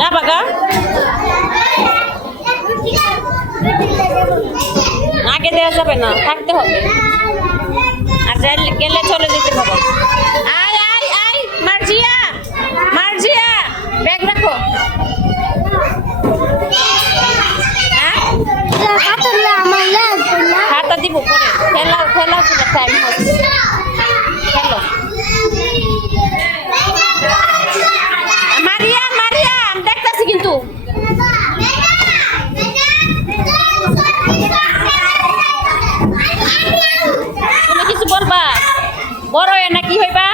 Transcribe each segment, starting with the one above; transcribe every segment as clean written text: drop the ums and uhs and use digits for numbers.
যা বাগা আগে দেওয়া যাবে না, থাকতে হবে। আর গেলে চলে যেতে হবে। আয় আয় আয় মার্জিয়া, মার্জিয়া ব্যাগ রাখো। হাতা দিব পরে, খেলা খেলা টাইম হচ্ছে, খেলো। মারিয়া মারিয়া আমি দেখতেছি কিন্তু তুমি কিছু বলবা? বড় হয়ে না কি হইবা?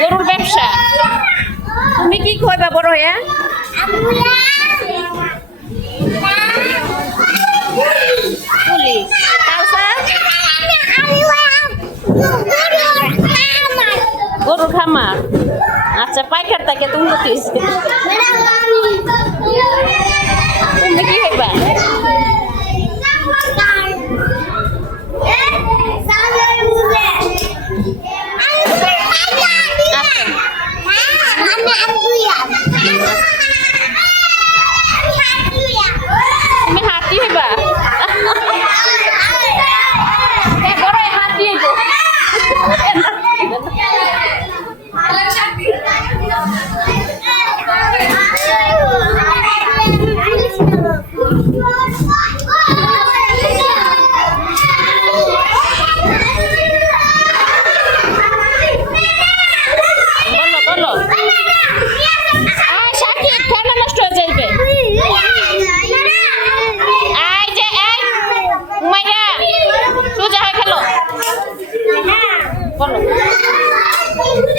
গরুর ব্যবসা। তুমি কি হইবা বড় হয়ে? পুলিশ। গরুর খামার। আচ্ছা পাইকার থাকে তুমি তুমি কি হইবা? তুমি হাতি হইবা?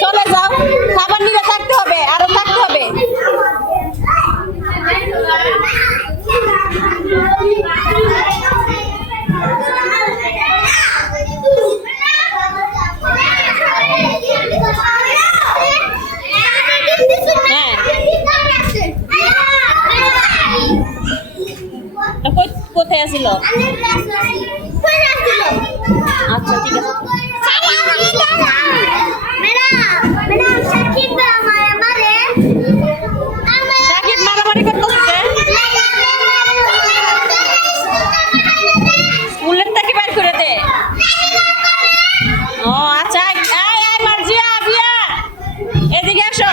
চলে যাও, খাবার নিয়ে থাকতে হবে, আরো থাকতে হবে। কোথায় আসিল? আচ্ছা ঠিক আছে। সাকিব মারামারি করতেছে, স্কুলের থেকে বের করে দে। ও আচ্ছা, মার্জিয়া বিয়া এদিকে আসো।